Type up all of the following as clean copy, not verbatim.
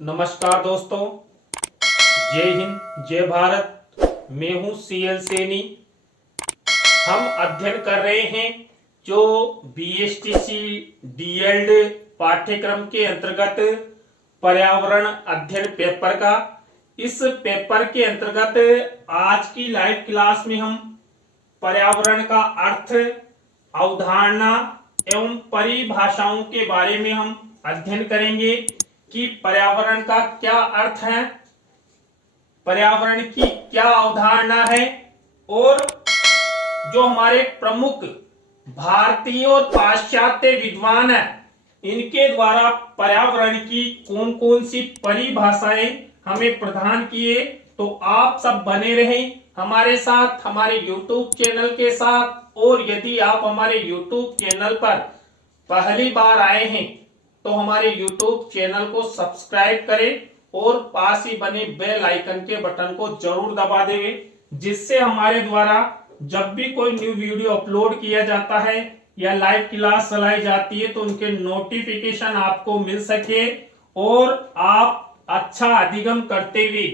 नमस्कार दोस्तों, जय हिंद जय भारत। मैं हूं CL सैनी। हम अध्ययन कर रहे हैं जो BSTC DELD पाठ्यक्रम के अंतर्गत पर्यावरण अध्ययन पेपर का। इस पेपर के अंतर्गत आज की लाइव क्लास में हम पर्यावरण का अर्थ, अवधारणा एवं परिभाषाओं के बारे में हम अध्ययन करेंगे कि पर्यावरण का क्या अर्थ है, पर्यावरण की क्या अवधारणा है और जो हमारे प्रमुख भारतीय और पाश्चात्य विद्वान हैं इनके द्वारा पर्यावरण की कौन कौन सी परिभाषाएं हमें प्रदान किए। तो आप सब बने रहें हमारे साथ, हमारे YouTube चैनल के साथ। और यदि आप हमारे YouTube चैनल पर पहली बार आए हैं तो हमारे YouTube चैनल को सब्सक्राइब करें और पास ही बने बेल आइकन के बटन को जरूर दबा देंगे, जिससे हमारे द्वारा जब भी कोई न्यू वीडियो अपलोड किया जाता है या लाइव क्लास चलाई जाती है तो उनके नोटिफिकेशन आपको मिल सके और आप अच्छा अधिगम करते हुए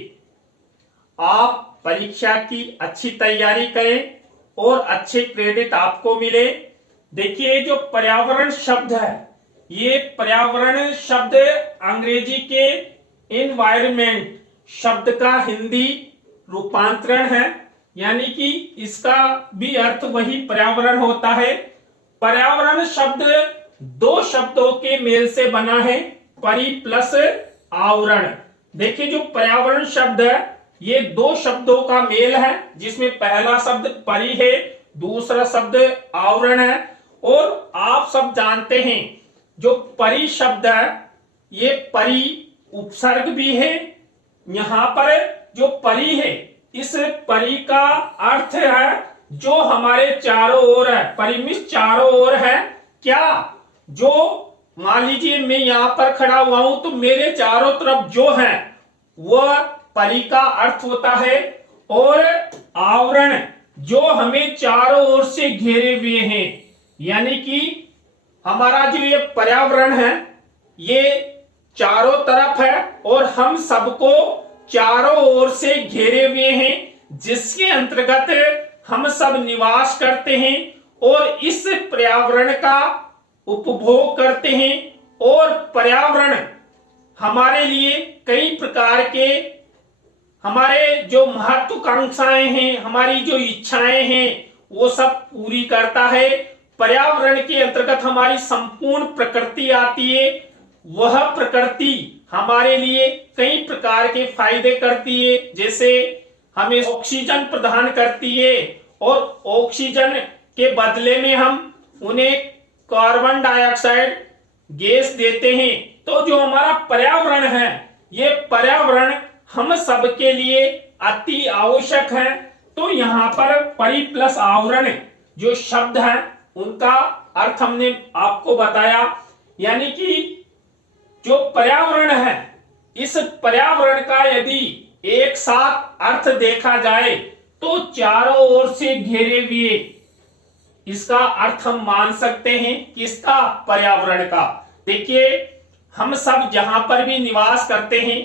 आप परीक्षा की अच्छी तैयारी करें और अच्छे क्रेडिट आपको मिले। देखिए, जो पर्यावरण शब्द है, ये पर्यावरण शब्द अंग्रेजी के एनवायरमेंट शब्द का हिंदी रूपांतरण है, यानी कि इसका भी अर्थ वही पर्यावरण होता है। पर्यावरण शब्द दो शब्दों के मेल से बना है, परि प्लस आवरण। देखिए, जो पर्यावरण शब्द है ये दो शब्दों का मेल है, जिसमें पहला शब्द परि है, दूसरा शब्द आवरण है। और आप सब जानते हैं जो परि शब्द है ये परि उपसर्ग भी है। यहां पर जो परि है, इस परि का अर्थ है जो हमारे चारों ओर है, परिमित चारों ओर है। क्या जो मान लीजिए मैं यहां पर खड़ा हुआ हूं तो मेरे चारों तरफ जो है वह परि का अर्थ होता है। और आवरण जो हमें चारों ओर से घेरे हुए हैं, यानी कि हमारा जो ये पर्यावरण है ये चारों तरफ है और हम सबको चारों ओर से घेरे हुए हैं, जिसके अंतर्गत हम सब निवास करते हैं और इस पर्यावरण का उपभोग करते हैं। और पर्यावरण हमारे लिए कई प्रकार के हमारे जो महत्वाकांक्षाएं हैं, हमारी जो इच्छाएं हैं वो सब पूरी करता है। पर्यावरण के अंतर्गत हमारी संपूर्ण प्रकृति आती है। वह प्रकृति हमारे लिए कई प्रकार के फायदे करती है, जैसे हमें ऑक्सीजन प्रदान करती है और ऑक्सीजन के बदले में हम उन्हें कार्बन डाइऑक्साइड गैस देते हैं। तो जो हमारा पर्यावरण है ये पर्यावरण हम सबके लिए अति आवश्यक है। तो यहाँ पर परि प्लस आवरण जो शब्द है उनका अर्थ हमने आपको बताया, यानी कि जो पर्यावरण है इस पर्यावरण का यदि एक साथ अर्थ देखा जाए तो चारों ओर से घेरे हुए, इसका अर्थ हम मान सकते हैं किसका, पर्यावरण का। देखिए, हम सब जहां पर भी निवास करते हैं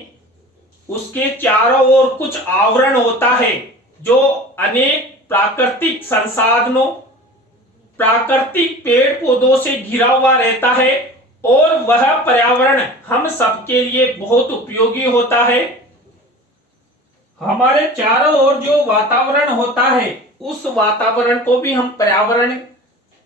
उसके चारों ओर कुछ आवरण होता है जो अनेक प्राकृतिक संसाधनों, प्राकृतिक पेड़ पौधों से घिरा हुआ रहता है और वह पर्यावरण हम सबके लिए बहुत उपयोगी होता है। हमारे चारों ओर जो वातावरण होता है उस वातावरण को भी हम पर्यावरण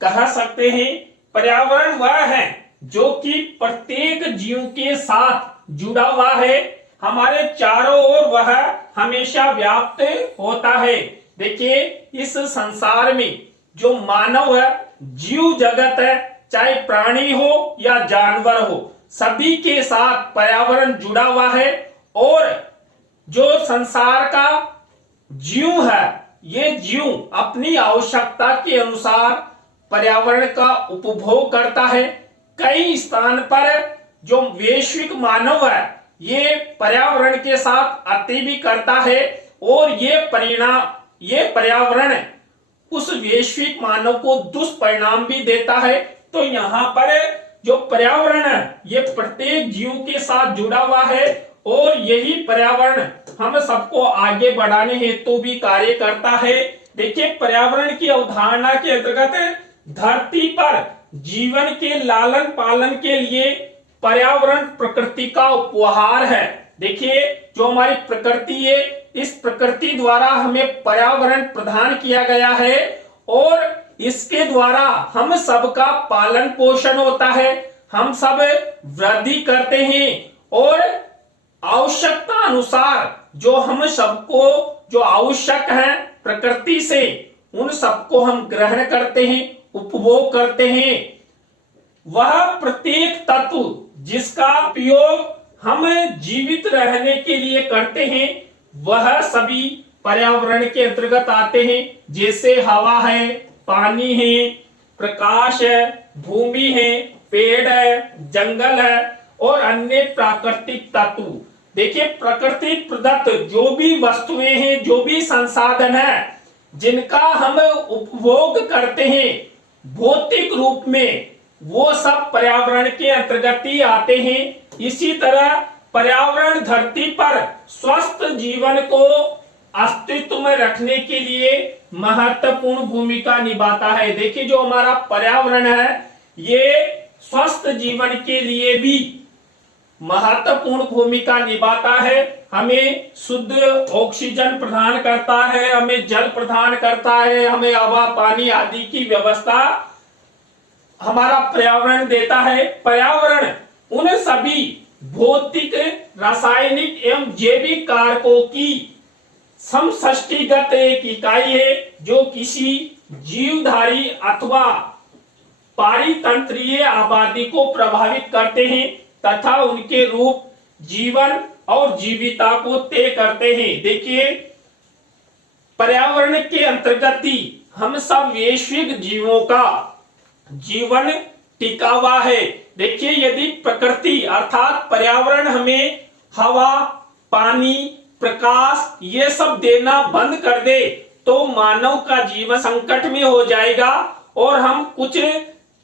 कह सकते हैं। पर्यावरण वह है जो कि प्रत्येक जीव के साथ जुड़ा हुआ है, हमारे चारों ओर वह हमेशा व्याप्त होता है। देखिए, इस संसार में जो मानव है, जीव जगत है, चाहे प्राणी हो या जानवर हो, सभी के साथ पर्यावरण जुड़ा हुआ है। और जो संसार का जीव है ये जीव अपनी आवश्यकता के अनुसार पर्यावरण का उपभोग करता है। कई स्थान पर जो वैश्विक मानव है ये पर्यावरण के साथ अति भी करता है और ये पर्यावरण उस वैश्विक मानव को दुष्परिणाम भी देता है। तो यहाँ पर जो पर्यावरण है ये प्रत्येक जीव के साथ जुड़ा हुआ है और यही पर्यावरण हम सबको आगे बढ़ाने हेतु भी कार्य करता है। देखिए पर्यावरण की अवधारणा के अंतर्गत धरती पर जीवन के लालन पालन के लिए पर्यावरण प्रकृति का उपहार है। देखिए जो हमारी प्रकृति है इस प्रकृति द्वारा हमें पर्यावरण प्रदान किया गया है और इसके द्वारा हम सबका पालन पोषण होता है, हम सब वृद्धि करते हैं और आवश्यकता अनुसार जो हम सबको जो आवश्यक है प्रकृति से उन सबको हम ग्रहण करते हैं, उपभोग करते हैं। वह प्रत्येक तत्व जिसका उपयोग हम जीवित रहने के लिए करते हैं वह सभी पर्यावरण के अंतर्गत आते हैं। जैसे हवा है, पानी है, प्रकाश है, भूमि है, पेड़ है, जंगल है और अन्य प्राकृतिक तत्व। देखिए प्रकृति प्रदत्त जो भी वस्तुएं हैं, जो भी संसाधन है जिनका हम उपभोग करते हैं भौतिक रूप में, वो सब पर्यावरण के अंतर्गत ही आते हैं। इसी तरह पर्यावरण धरती पर स्वस्थ जीवन को अस्तित्व में रखने के लिए महत्वपूर्ण भूमिका निभाता है। देखिए जो हमारा पर्यावरण है ये स्वस्थ जीवन के लिए भी महत्वपूर्ण भूमिका निभाता है। हमें शुद्ध ऑक्सीजन प्रदान करता है, हमें जल प्रदान करता है, हमें हवा पानी आदि की व्यवस्था हमारा पर्यावरण देता है। पर्यावरण उन सभी भौतिक, रासायनिक एवं जैविक कारकों की समष्टिगत एक इकाई है जो किसी जीवधारी अथवा पारितंत्रीय आबादी को प्रभावित करते हैं तथा उनके रूप, जीवन और जीविता को तय करते हैं। देखिए पर्यावरण के अंतर्गत ही हम सब वैश्विक जीवों का जीवन टिका हुआ है। देखिए यदि प्रकृति अर्थात पर्यावरण हमें हवा, पानी, प्रकाश ये सब देना बंद कर दे तो मानव का जीवन संकट में हो जाएगा और हम कुछ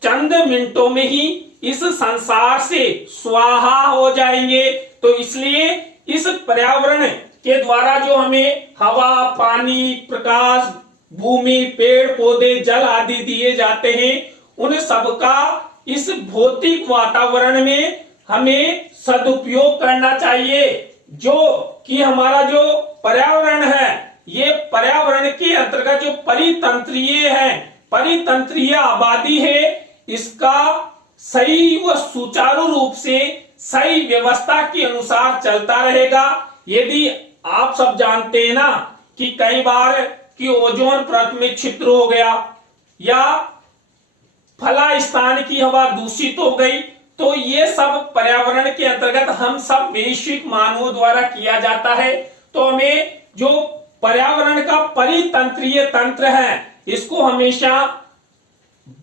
चंद मिनटों में ही इस संसार से स्वाहा हो जाएंगे। तो इसलिए इस पर्यावरण के द्वारा जो हमें हवा, पानी, प्रकाश, भूमि, पेड़ पौधे, जल आदि दिए जाते हैं उन सबका इस भौतिक वातावरण में हमें सदुपयोग करना चाहिए। जो कि हमारा जो पर्यावरण है ये पर्यावरण के अंतर्गत जो परितंत्रीय है, परितंत्रीय आबादी है, इसका सही व सुचारू रूप से सही व्यवस्था के अनुसार चलता रहेगा। यदि आप सब जानते हैं ना कि कई बार कि ओजोन परत में छिद्र हो गया या फला स्थान की हवा दूषित हो गई तो ये सब पर्यावरण के अंतर्गत हम सब वैश्विक मानवों द्वारा किया जाता है। तो हमें जो पर्यावरण का परितंत्रीय तंत्र है इसको हमेशा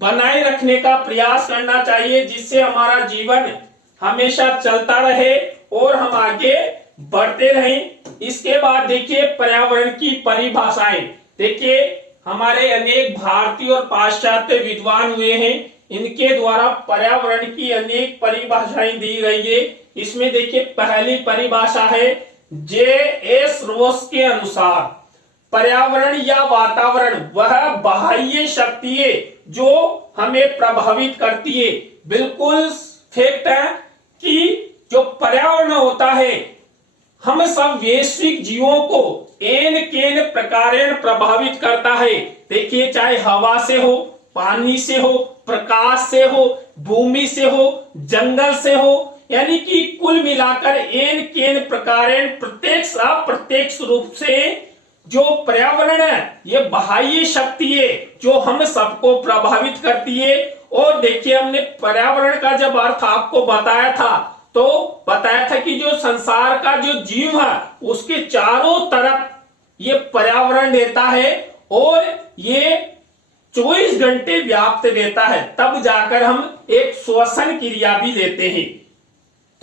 बनाए रखने का प्रयास करना चाहिए जिससे हमारा जीवन हमेशा चलता रहे और हम आगे बढ़ते रहें। इसके बाद देखिए पर्यावरण की परिभाषाएं। देखिए हमारे अनेक भारतीय और पाश्चात्य विद्वान हुए हैं, इनके द्वारा पर्यावरण की अनेक परिभाषाएं दी गई है। इसमें देखिए पहली परिभाषा है जे.एस. रोस के अनुसार पर्यावरण या वातावरण वह बाह्य शक्ति है जो हमें प्रभावित करती है। बिल्कुल फैक्ट है कि जो पर्यावरण होता है हम सब वैश्विक जीवों को एन केन प्रकारेण प्रभावित करता है। देखिए चाहे हवा से हो, पानी से हो, प्रकाश से हो, भूमि से हो, जंगल से हो, यानी कि कुल मिलाकर एन केन प्रकारेण प्रत्यक्ष अप्रत्यक्ष रूप से जो पर्यावरण है ये बाह्य शक्ति है जो हम सबको प्रभावित करती है। और देखिए हमने पर्यावरण का जब अर्थ आपको बताया था तो बताया था कि जो संसार का जो जीव है उसके चारों तरफ ये पर्यावरण रहता है और ये 24 घंटे व्याप्त रहता है, तब जाकर हम एक श्वसन क्रिया भी लेते हैं।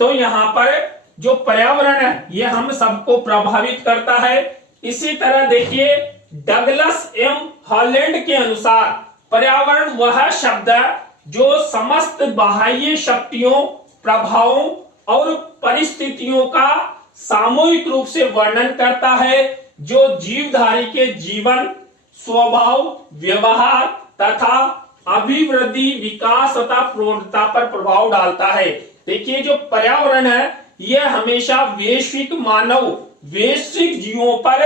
तो यहाँ पर जो पर्यावरण है ये हम सबको प्रभावित करता है। इसी तरह देखिए डगलस एम हॉलैंड के अनुसार पर्यावरण वह शब्द है जो समस्त बाह्य शक्तियों, प्रभावों और परिस्थितियों का सामूहिक रूप से वर्णन करता है, जो जीवधारी के जीवन, स्वभाव, व्यवहार तथा अभिवृद्धि, विकास तथा पूर्णता पर प्रभाव डालता है। देखिए, जो पर्यावरण है यह हमेशा वैश्विक मानव, वैश्विक जीवों पर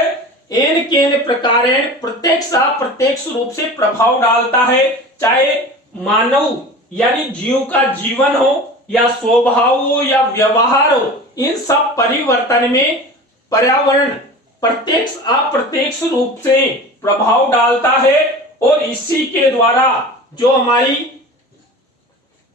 एन केन प्रकार प्रत्यक्ष अप्रत्यक्ष रूप से प्रभाव डालता है। चाहे मानव यानी जीव का जीवन हो या स्वभाव हो या व्यवहार हो, इन सब परिवर्तन में पर्यावरण प्रत्यक्ष अप्रत्यक्ष रूप से प्रभाव डालता है। और इसी के द्वारा जो हमारी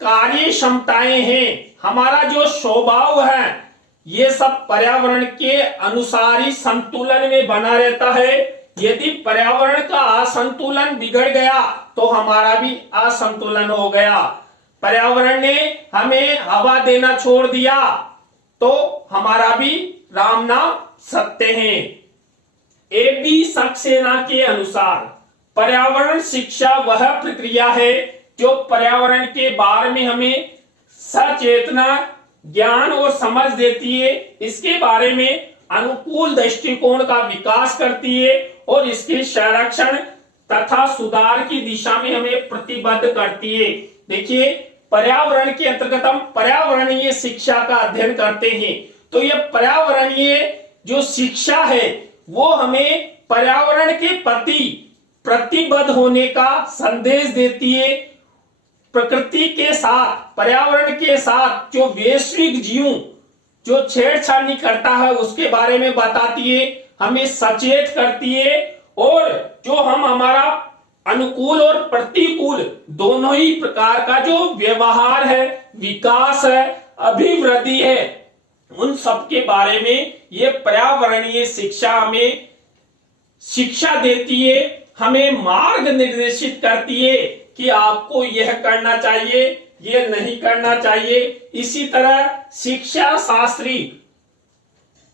कार्य क्षमताएं हैं, हमारा जो स्वभाव है, ये सब पर्यावरण के अनुसार ही संतुलन में बना रहता है। यदि पर्यावरण का असंतुलन बिगड़ गया तो हमारा भी असंतुलन हो गया। पर्यावरण ने हमें हवा देना छोड़ दिया तो हमारा भी राम नाम सत्य है। AB सक्सेना के अनुसार पर्यावरण शिक्षा वह प्रक्रिया है जो पर्यावरण के बारे में हमें सचेतना, ज्ञान और समझ देती है, इसके बारे में अनुकूल दृष्टिकोण का विकास करती है और इसके संरक्षण तथा सुधार की दिशा में हमें प्रतिबद्ध करती है। देखिए, पर्यावरण के अंतर्गत हम पर्यावरणीय शिक्षा का अध्ययन करते हैं, तो यह पर्यावरणीय जो शिक्षा है वो हमें पर्यावरण के प्रति प्रतिबद्ध होने का संदेश देती है। प्रकृति के साथ, पर्यावरण के साथ जो वैश्विक जीव जो छेड़छाड़ करता है उसके बारे में बताती है, हमें सचेत करती है, और जो हम हमारा अनुकूल और प्रतिकूल दोनों ही प्रकार का जो व्यवहार है, विकास है, अभिवृद्धि है, उन सब के बारे में ये पर्यावरणीय शिक्षा हमें शिक्षा देती है, हमें मार्ग निर्देशित करती है कि आपको यह करना चाहिए, यह नहीं करना चाहिए। इसी तरह शिक्षा शास्त्री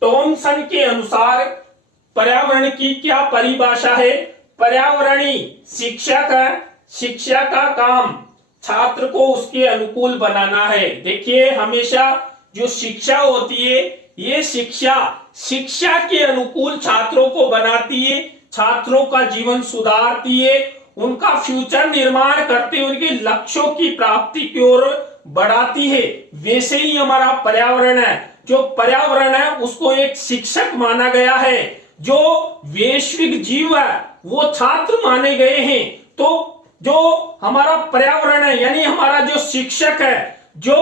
टॉमसन के अनुसार पर्यावरण की क्या परिभाषा है? पर्यावरणीय शिक्षा का काम छात्र को उसके अनुकूल बनाना है। देखिए, हमेशा जो शिक्षा होती है ये शिक्षा के अनुकूल छात्रों को बनाती है, छात्रों का जीवन सुधारती है, उनका फ्यूचर निर्माण करते हुए उनके लक्ष्यों की प्राप्ति की ओर बढ़ाती है। वैसे ही हमारा पर्यावरण है, जो पर्यावरण है उसको एक शिक्षक माना गया है, जो वैश्विक जीव है वो छात्र माने गए हैं। तो जो हमारा पर्यावरण है यानी हमारा जो शिक्षक है, जो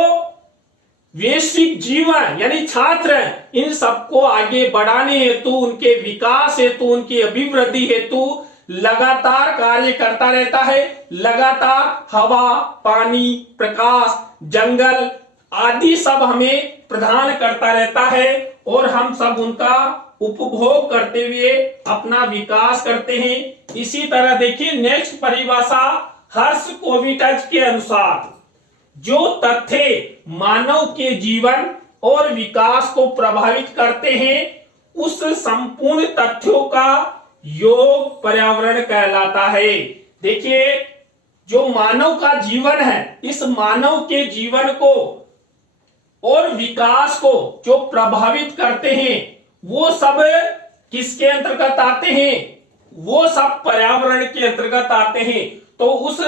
वैश्विक जीव है यानी छात्र है, इन सबको आगे बढ़ाने हेतु, उनके विकास हेतु, उनकी अभिवृद्धि हेतु लगातार कार्य करता रहता है। लगातार हवा, पानी, प्रकाश, जंगल आदि सब हमें प्रदान करता रहता है और हम सब उनका उपभोग करते हुए अपना विकास करते हैं। इसी तरह देखिए, नेक्स्ट परिभाषा हर्ष कोविटज के अनुसार जो तथ्य मानव के जीवन और विकास को प्रभावित करते हैं, उस संपूर्ण तथ्यों का योग पर्यावरण कहलाता है। देखिए, जो मानव का जीवन है, इस मानव के जीवन को और विकास को जो प्रभावित करते हैं वो सब किसके अंतर्गत आते हैं? वो सब पर्यावरण के अंतर्गत आते हैं। तो उस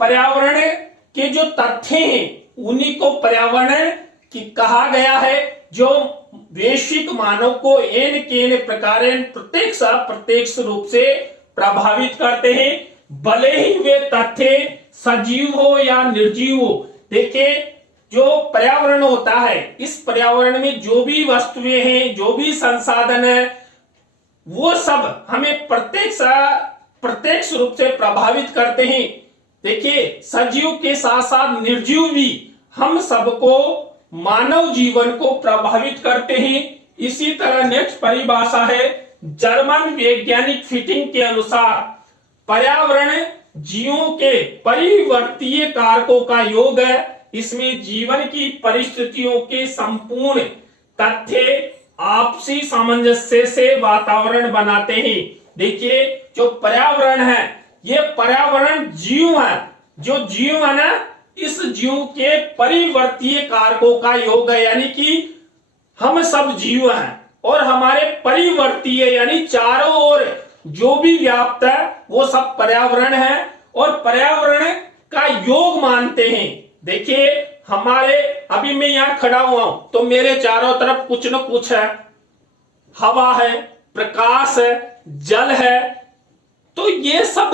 पर्यावरण के जो तथ्य हैं उन्हीं को पर्यावरण की कहा गया है, जो वैश्विक मानव को एन केन प्रकार प्रत्यक्ष अप्रत्यक्ष रूप से प्रभावित करते हैं, भले ही वे तथ्य सजीव हो या निर्जीव हो। देखिए, जो पर्यावरण होता है, इस पर्यावरण में जो भी वस्तुएं हैं, जो भी संसाधन है, वो सब हमें प्रत्यक्ष रूप से प्रभावित करते हैं। देखिए, सजीव के साथ साथ निर्जीव भी हम सबको, मानव जीवन को प्रभावित करते हैं। इसी तरह नेक्स्ट परिभाषा है जर्मन वैज्ञानिक फिटिंग के अनुसार पर्यावरण जीवों के परिवर्तीय कारकों का योग है। इसमें जीवन की परिस्थितियों के संपूर्ण तथ्य आपसी सामंजस्य से वातावरण बनाते हैं। देखिए, जो पर्यावरण है, ये पर्यावरण जीव है, जो जीव है ना, इस जीव के परिवर्तीय कारकों का योग है, यानी कि हम सब जीव हैं और हमारे परिवर्तीय यानी चारों ओर जो भी व्याप्त है वो सब पर्यावरण है और पर्यावरण का योग मानते हैं। देखिए हमारे, अभी मैं यहां खड़ा हुआ हूं तो मेरे चारों तरफ कुछ न कुछ है, हवा है, प्रकाश है, जल है, तो ये सब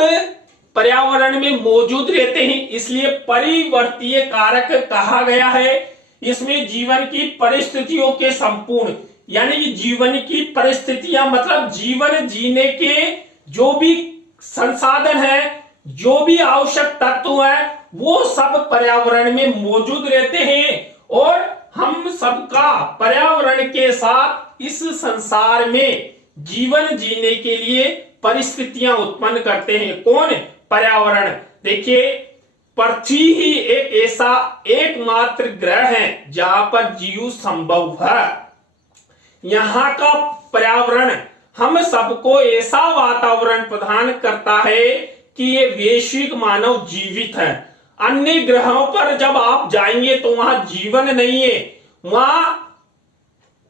पर्यावरण में मौजूद रहते हैं, इसलिए परिवर्तीय कारक कहा गया है। इसमें जीवन की परिस्थितियों के संपूर्ण, यानी कि जीवन की परिस्थितियां मतलब जीवन जीने के जो भी संसाधन है, जो भी आवश्यक तत्व है, वो सब पर्यावरण में मौजूद रहते हैं और हम सबका पर्यावरण के साथ इस संसार में जीवन जीने के लिए परिस्थितियां उत्पन्न करते हैं। कौन? पर्यावरण। देखिए पृथ्वी ही एक ऐसा एकमात्र ग्रह है जहां पर जीव संभव है। यहाँ का पर्यावरण हम सबको ऐसा वातावरण प्रदान करता है कि ये वैश्विक मानव जीवित है। अन्य ग्रहों पर जब आप जाएंगे तो वहां जीवन नहीं है, वहां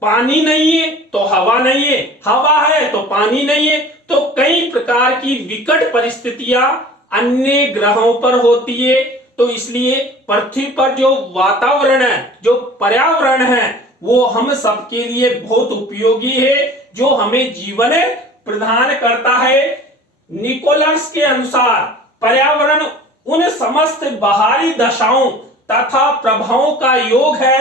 पानी नहीं है तो हवा नहीं है, हवा है तो पानी नहीं है, तो कई प्रकार की विकट परिस्थितियां अन्य ग्रहों पर होती है। तो इसलिए पृथ्वी पर जो वातावरण है, जो पर्यावरण है, वो हम सबके लिए बहुत उपयोगी है, जो हमें जीवन प्रदान करता है। निकोलस के अनुसार पर्यावरण उन समस्त बाहरी दशाओं तथा प्रभावों का योग है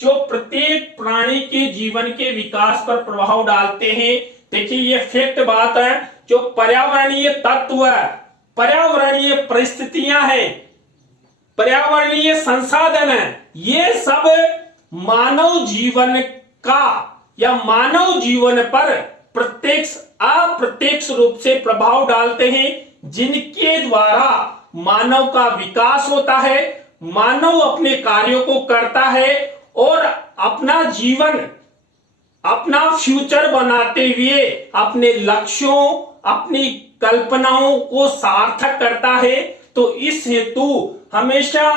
जो प्रत्येक प्राणी के जीवन के विकास पर प्रभाव डालते हैं। देखिए ये फैक्ट बात है, जो पर्यावरणीय तत्व है, पर्यावरणीय परिस्थितियां हैं, पर्यावरणीय संसाधन है, ये सब मानव जीवन का या मानव जीवन पर प्रत्यक्ष अप्रत्यक्ष रूप से प्रभाव डालते हैं, जिनके द्वारा मानव का विकास होता है, मानव अपने कार्यों को करता है और अपना जीवन, अपना फ्यूचर बनाते हुए अपने लक्ष्यों, अपनी कल्पनाओं को सार्थक करता है। तो इस हेतु हमेशा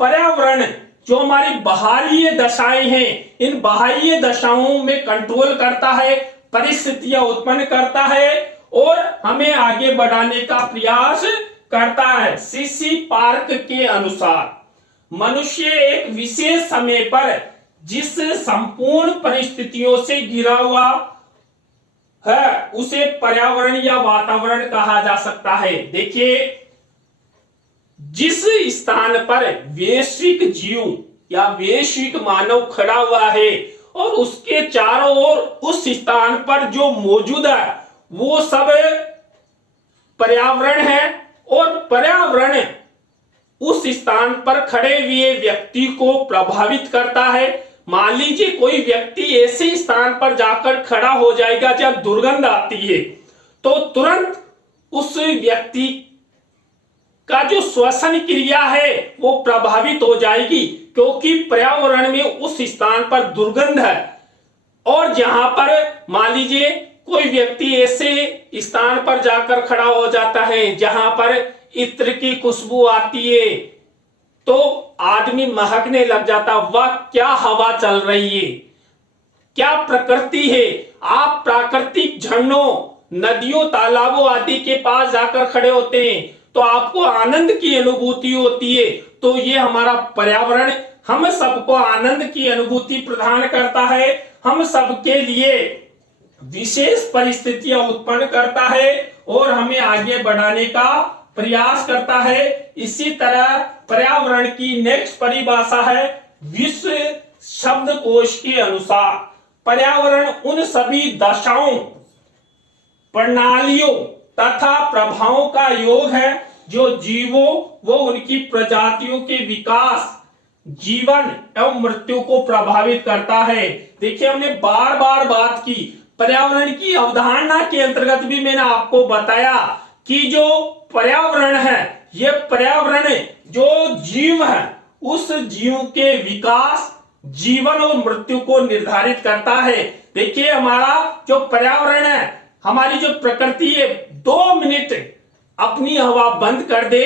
पर्यावरण जो हमारी बाहरी दशाएं हैं, इन बाहरी दशाओं में कंट्रोल करता है, परिस्थितियां उत्पन्न करता है और हमें आगे बढ़ाने का प्रयास करता है। सीसी पार्क के अनुसार मनुष्य एक विशेष समय पर जिस संपूर्ण परिस्थितियों से घिरा हुआ है उसे पर्यावरण या वातावरण कहा जा सकता है। देखिए जिस स्थान पर वैश्विक जीव या वैश्विक मानव खड़ा हुआ है और उसके चारों ओर उस स्थान पर जो मौजूद है वो सब पर्यावरण है और पर्यावरण उस स्थान पर खड़े हुए व्यक्ति को प्रभावित करता है। मान लीजिए कोई व्यक्ति ऐसे स्थान पर जाकर खड़ा हो जाएगा जब दुर्गंध आती है तो तुरंत उस व्यक्ति का जो श्वसन क्रिया है वो प्रभावित हो जाएगी, क्योंकि पर्यावरण में उस स्थान पर दुर्गंध है। और जहां पर मान लीजिए कोई व्यक्ति ऐसे स्थान पर जाकर खड़ा हो जाता है जहां पर इत्र की खुशबू आती है तो आदमी महकने लग जाता, वह क्या हवा चल रही है, क्या प्रकृति है। आप प्राकृतिक झरनों, नदियों, तालाबों आदि के पास जाकर खड़े होते हैं तो आपको आनंद की अनुभूति होती है। तो ये हमारा पर्यावरण हम सबको आनंद की अनुभूति प्रदान करता है, हम सबके लिए विशेष परिस्थितियां उत्पन्न करता है और हमें आगे बढ़ाने का प्रयास करता है। इसी तरह पर्यावरण की नेक्स्ट परिभाषा है विश्व शब्दकोश के अनुसार पर्यावरण उन सभी दशाओं, प्रणालियों तथा प्रभावों का योग है जो जीवों व उनकी प्रजातियों के विकास, जीवन एवं मृत्यु को प्रभावित करता है। देखिए हमने बार बार बात की पर्यावरण की अवधारणा के अंतर्गत भी मैंने आपको बताया कि जो पर्यावरण है, ये पर्यावरण जो जीव है उस जीव के विकास, जीवन और मृत्यु को निर्धारित करता है। देखिए हमारा जो पर्यावरण है, हमारी जो प्रकृति है, 2 मिनट अपनी हवा बंद कर दे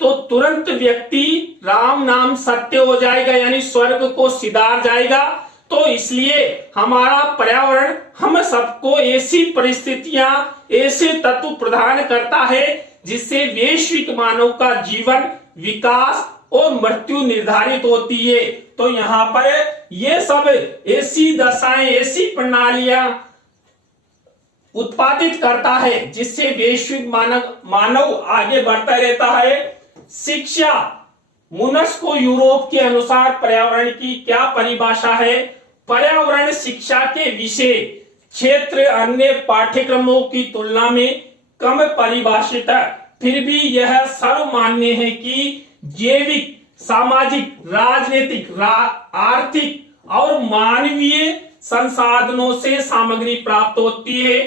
तो तुरंत व्यक्ति राम नाम सत्य हो जाएगा, यानी स्वर्ग को सिधार जाएगा। तो इसलिए हमारा पर्यावरण हम सबको ऐसी परिस्थितियां, ऐसे तत्व प्रदान करता है जिससे वैश्विक मानव का जीवन, विकास और मृत्यु निर्धारित होती है। तो यहाँ पर ये सब ऐसी दशाएं, ऐसी प्रणालियां उत्पादित करता है जिससे वैश्विक मानव आगे बढ़ता रहता है। शिक्षा, मुनेस्को यूरोप के अनुसार पर्यावरण की क्या परिभाषा है? पर्यावरण शिक्षा के विषय क्षेत्र अन्य पाठ्यक्रमों की तुलना में कम परिभाषित है, फिर भी यह सर्वमान्य है कि जैविक, सामाजिक, राजनीतिक, आर्थिक और मानवीय संसाधनों से सामग्री प्राप्त होती है।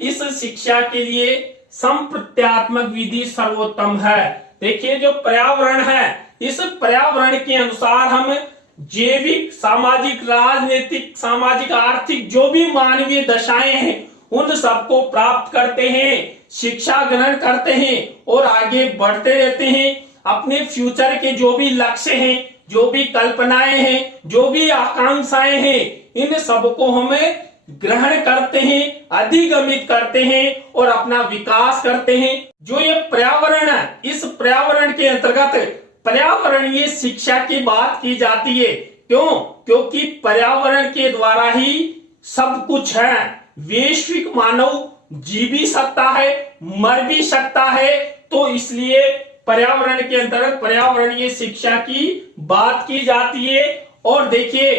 इस शिक्षा के लिए संप्रत्यात्मक विधि सर्वोत्तम है। देखिए, जो पर्यावरण है, इस पर्यावरण के अनुसार हम जैविक, सामाजिक, राजनीतिक, सामाजिक, आर्थिक जो भी मानवीय दशाएं हैं उन सबको प्राप्त करते हैं, शिक्षा ग्रहण करते हैं और आगे बढ़ते रहते हैं। अपने फ्यूचर के जो भी लक्ष्य हैं, जो भी कल्पनाएं हैं, जो भी आकांक्षाएं हैं, इन सबको हमें ग्रहण करते हैं, अधिगमित करते हैं और अपना विकास करते हैं। जो ये पर्यावरण है, इस पर्यावरण के अंतर्गत पर्यावरणीय शिक्षा की बात की जाती है। क्यों? क्योंकि पर्यावरण के द्वारा ही सब कुछ है। वैश्विक मानव जी भी सकता है, मर भी सकता है। तो इसलिए पर्यावरण के अंतर्गत पर्यावरणीय शिक्षा की बात की जाती है। और देखिए,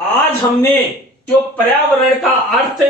आज हमने जो पर्यावरण का अर्थ,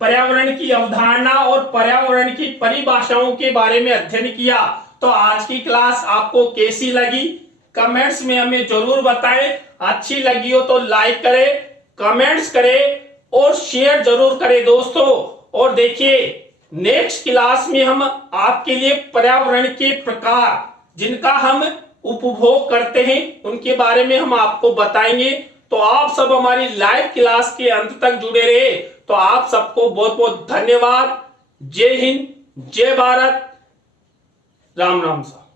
पर्यावरण की अवधारणा और पर्यावरण की परिभाषाओं के बारे में अध्ययन किया। तो आज की क्लास आपको कैसी लगी? कमेंट्स में हमें जरूर बताएं। अच्छी लगी हो तो लाइक करें, कमेंट्स करें और शेयर जरूर करें दोस्तों। और देखिए, नेक्स्ट क्लास में हम आपके लिए पर्यावरण के प्रकार जिनका हम उपभोग करते हैं उनके बारे में हम आपको बताएंगे। तो आप सब हमारी लाइव क्लास के अंत तक जुड़े रहे। तो आप सबको बहुत बहुत धन्यवाद। जय हिंद, जय भारत, राम राम साहब।